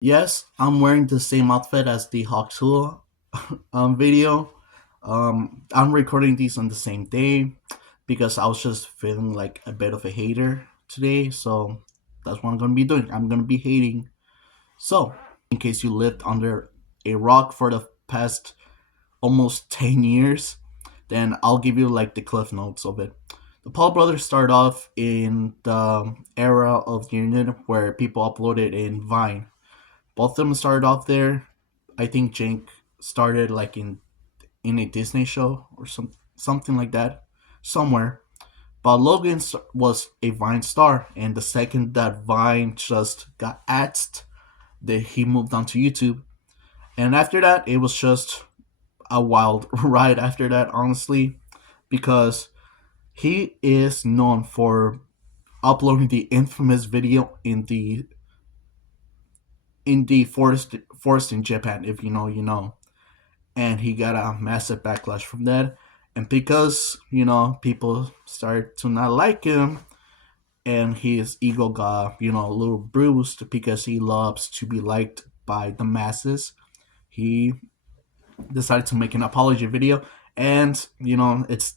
Yes, I'm wearing the same outfit as the Hawk Tool video. I'm recording these on the same day because I was just feeling like a bit of a hater today. So that's what I'm gonna be doing. I'm gonna be hating. So, in case you lived under a rock for the past almost 10 years, then I'll give you like the cliff notes of it. The Paul brothers started off in the era of the internet where people uploaded in Vine. Both of them started off there. I think Jake started like in a Disney show or something like that, somewhere. But Logan was a Vine star, and the second that Vine just got axed, that he moved on to YouTube. And after that, it was just a wild ride. After that, honestly, because he is known for uploading the infamous video in the forest in Japan. If you know, you know. And he got a massive backlash from that. And because people started to not like him, and his ego got a little bruised because he loves to be liked by the masses, he decided to make an apology video. And it's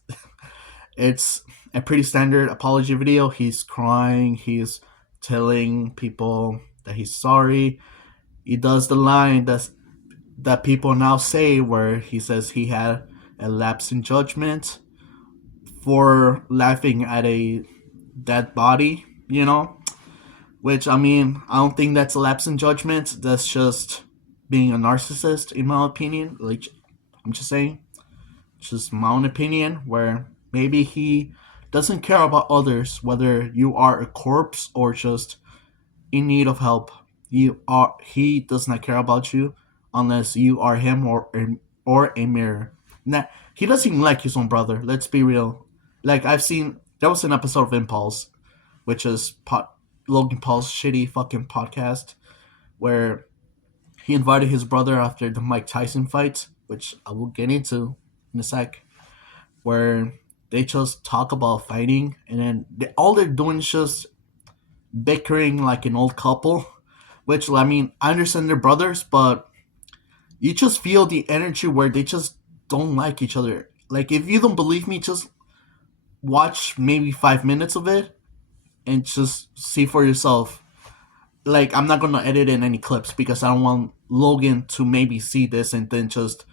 a pretty standard apology video. He's crying, he's telling people that he's sorry. He does the line that people now say, where he says he had a lapse in judgment for laughing at a dead body, which, I mean, I don't think that's a lapse in judgment. That's just being a narcissist, in my opinion. Like, I'm just saying, just my own opinion, where maybe he doesn't care about others, whether you are a corpse or just in need of help. He does not care about you unless you are him or a mirror. Nah, he doesn't even like his own brother. Let's be real. Like, I've seen, there was an episode of Impulse, which is Logan Paul's shitty fucking podcast, where he invited his brother after the Mike Tyson fight, which I will get into in a sec, where they just talk about fighting, and then all they're doing is just bickering like an old couple. Which, I mean, I understand they're brothers, but you just feel the energy where they just don't like each other. Like, if you don't believe me, just watch maybe 5 minutes of it and just see for yourself. Like, I'm not gonna edit in any clips because I don't want Logan to maybe see this and then just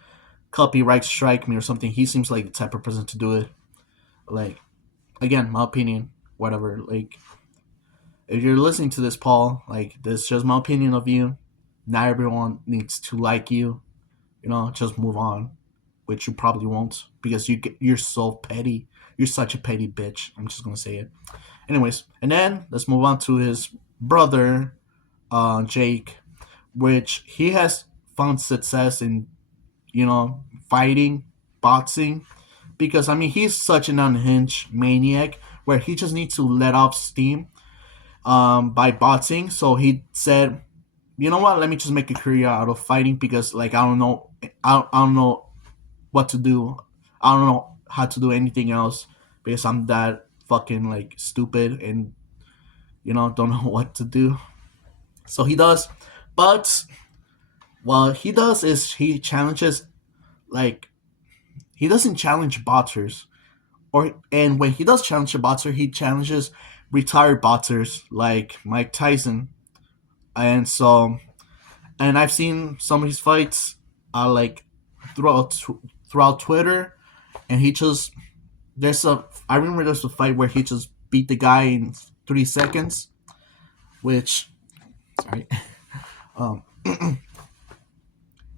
copyright strike me or something. He seems like the type of person to do it. Like, again, my opinion, whatever. Like, if you're listening to this, Paul, like, this is just my opinion of you. Not everyone needs to like you. Just move on, which you probably won't because you're so petty. You're such a petty bitch. I'm just gonna say it. Anyways, and then let's move on to his brother, Jake, which he has found success in, fighting, boxing, because, I mean, he's such an unhinged maniac where he just needs to let off steam by boxing. So he said, you know what? Let me just make a career out of fighting because, like, I don't know, I don't know what to do. I don't know how to do anything else because I'm that fucking like stupid and don't know what to do. So he does, but what he does is he challenges, like, he doesn't challenge boxers, and when he does challenge a boxer, he challenges retired boxers like Mike Tyson, and so, and I've seen some of his fights, like, throughout throughout Twitter, and he just, I remember there's a fight where he just beat the guy in 3 seconds, which, sorry, um,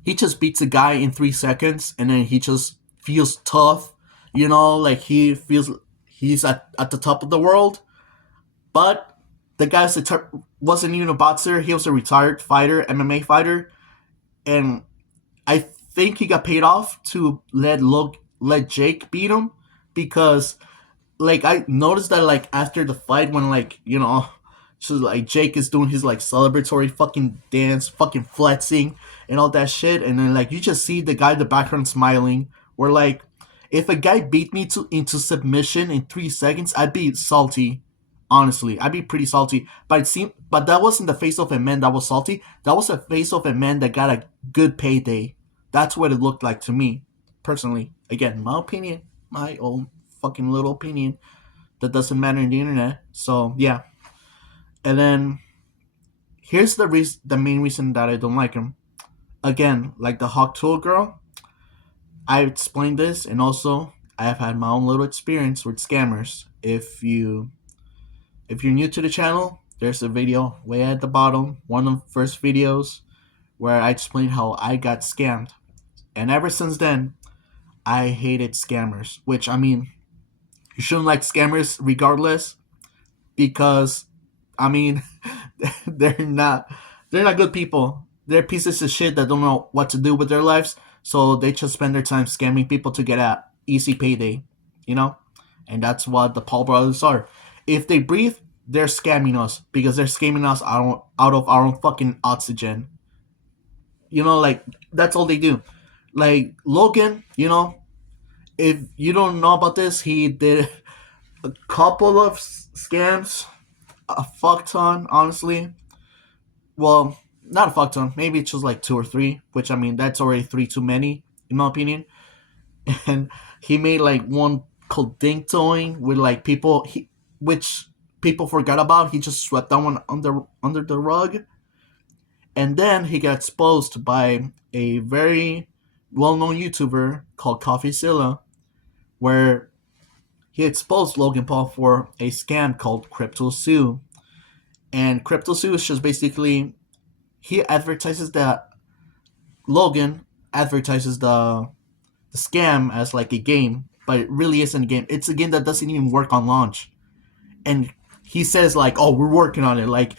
he just beats a guy in 3 seconds, and then he just feels tough, like he feels he's at the top of the world, but the guy wasn't even a boxer. He was a retired fighter, MMA fighter, and I think he got paid off to let Jake beat him because, like, I noticed that, like, after the fight, when, like, so, like, Jake is doing his, like, celebratory fucking dance, fucking flexing and all that shit, and then, like, you just see the guy in the background smiling. Where, like, if a guy beat me into submission in 3 seconds, I'd be salty. Honestly, I'd be pretty salty. But that wasn't the face of a man that was salty. That was a face of a man that got a good payday. That's what it looked like to me, personally. Again, my opinion, my own fucking little opinion that doesn't matter in the internet. So yeah, and then here's the main reason that I don't like him. Again, like the Hawk Tool girl, I explained this, and also I have had my own little experience with scammers. If you're new to the channel, there's a video way at the bottom, one of the first videos where I explained how I got scammed. And ever since then, I hated scammers. Which, I mean, you shouldn't like scammers regardless, because I mean, they're not they're not good people. They're pieces of shit that don't know what to do with their lives, so they just spend their time scamming people to get a easy payday, you know? And that's what the Paul brothers are. If they breathe, they're scamming us because they're scamming us out of our own fucking oxygen. You know, like that's all they do. Like Logan, if you don't know about this, he did a couple of scams, a fuck ton, honestly. Well, not a fuck ton. Maybe it's just like two or three, which I mean, that's already three too many, in my opinion. And he made like one called Dink Towing with like which people forgot about. He just swept that one under the rug. And then he got exposed by a very well known YouTuber called CoffeeZilla, where he exposed Logan Paul for a scam called CryptoSue. And CryptoSue is just basically he advertises that Logan advertises the scam as like a game, but it really isn't a game. It's a game that doesn't even work on launch. And he says like, "Oh, we're working on it. Like,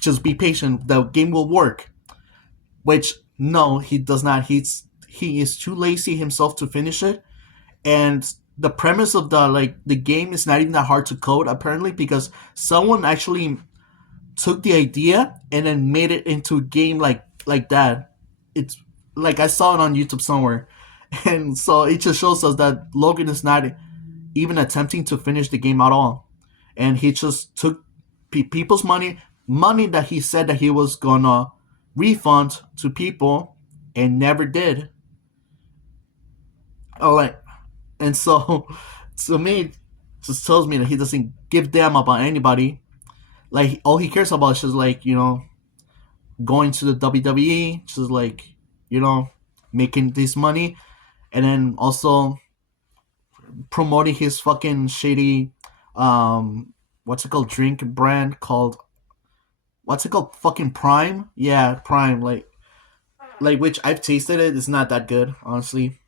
just be patient. The game will work." Which no, he does not. He is too lazy himself to finish it. And the premise of the game is not even that hard to code apparently, because someone actually took the idea and then made it into a game like that. It's like I saw it on YouTube somewhere, and so it just shows us that Logan is not even attempting to finish the game at all, and he just took people's money that he said that he was gonna refund to people, and never did. Oh, like, and so to me, it just tells me that he doesn't give a damn about anybody. Like all he cares about is just like going to the WWE, just like making this money, and then also promoting his fucking shady what's it called, drink brand called, what's it called, fucking Prime. Yeah, Prime. Like which I've tasted it. It's not that good, honestly.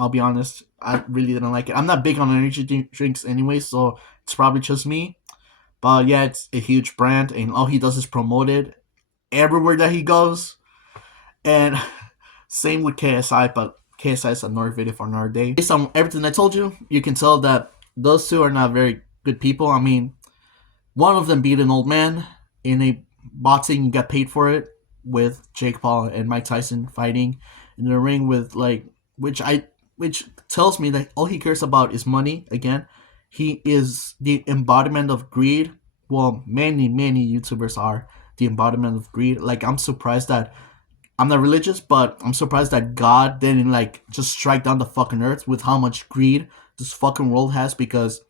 I'll be honest. I really didn't like it. I'm not big on energy drinks anyway, so it's probably just me. But yeah, it's a huge brand, and all he does is promote it everywhere that he goes. And same with KSI, but KSI is another video for another day. Based on everything I told you, you can tell that those two are not very good people. I mean, one of them beat an old man in a boxing and got paid for it, with Jake Paul and Mike Tyson fighting in the ring with which tells me that all he cares about is money. Again, he is the embodiment of greed. Well, many YouTubers are the embodiment of greed. Like I'm surprised that I'm not religious, but I'm surprised that God didn't like just strike down the fucking earth with how much greed this fucking world has, because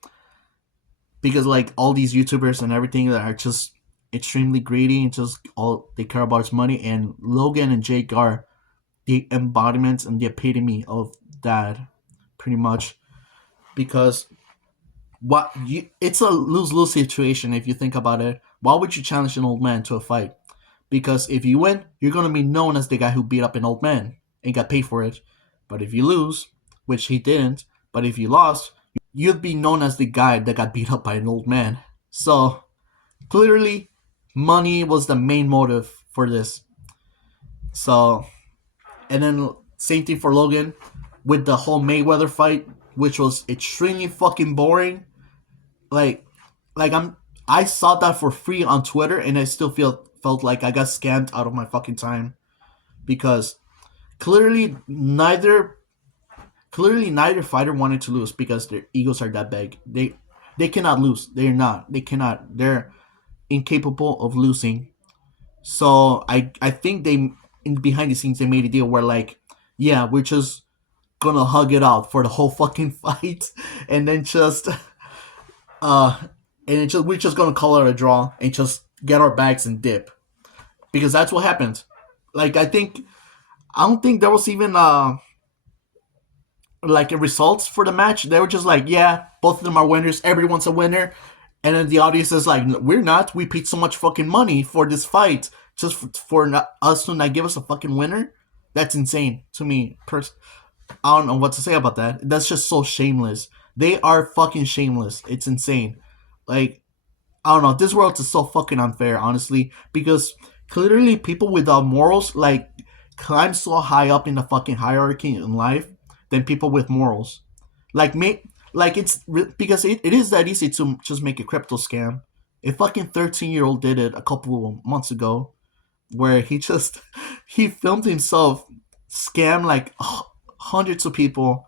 like all these YouTubers and everything that are just extremely greedy and just all they care about is money. And Logan and Jake are the embodiments and the epitome of that, pretty much. Because it's a lose-lose situation if you think about it. Why would you challenge an old man to a fight? Because if you win, you're gonna be known as the guy who beat up an old man and got paid for it. But if you lose, which he didn't, but if you lost, you'd be known as the guy that got beat up by an old man. So clearly, money was the main motive for this. So, and then same thing for Logan with the whole Mayweather fight, which was extremely fucking boring. Like, I saw that for free on Twitter, and I still felt like I got scammed out of my fucking time, because clearly neither fighter wanted to lose because their egos are that big. They cannot lose. They're not. They cannot. They're incapable of losing. So I think they, in behind the scenes, they made a deal where like, yeah, we're just gonna hug it out for the whole fucking fight, and then just uh and it just we're just gonna call it a draw and just get our bags and dip, because that's what happened. Like I don't think there was even like a results for the match. They were just like, yeah, both of them are winners. Everyone's a winner. And then the audience is like, we're not. We paid so much fucking money for this fight just for not, us to not give us a fucking winner. That's insane to me. I don't know what to say about that. That's just so shameless. They are fucking shameless. It's insane. Like, I don't know. This world is so fucking unfair, honestly, because clearly people without morals like climb so high up in the fucking hierarchy in life than people with morals. Like me, like because it is that easy to just make a crypto scam. A fucking 13-year-old did it a couple of months ago, where he just he filmed himself scam like hundreds of people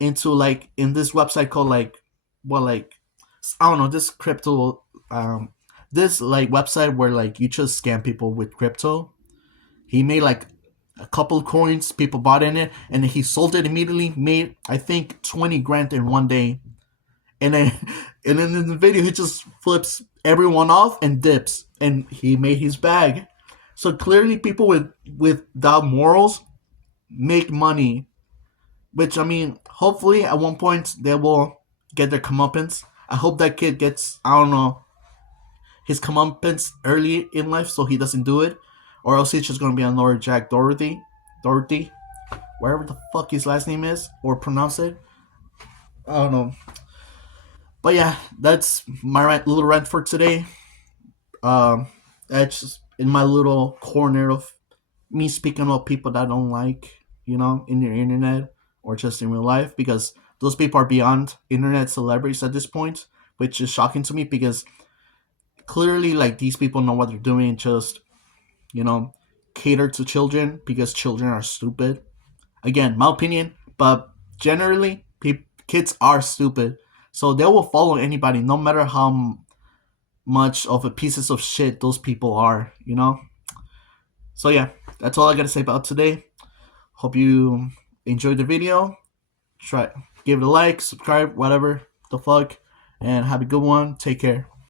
into like in this website called like well like I don't know, this crypto um this like website where like you just scam people with crypto. He made like a couple of coins, people bought in it, and then he sold it immediately. Made I think 20 grand in one day, and then and then in the video he just flips everyone off and dips, and he made his bag. So clearly, people without morals make money. Which I mean, hopefully at one point they will get their comeuppance. I hope that kid gets, I don't know, his comeuppance early in life so he doesn't do it, or else he's just gonna be on Lord Jack Dorothy, wherever the fuck his last name is or pronounce it. I don't know. But yeah, that's my little rant for today. That's just in my little corner of me speaking about people that I don't like, in the internet or just in real life, because those people are beyond internet celebrities at this point, which is shocking to me because clearly, like, these people know what they're doing, just, you know, cater to children because children are stupid. Again, my opinion, but generally, kids are stupid. So they will follow anybody, no matter how much of a pieces of shit those people are. So yeah, that's all I gotta say about today. Hope you enjoyed the video. Try give it a like, subscribe, whatever the fuck, and have a good one. Take care.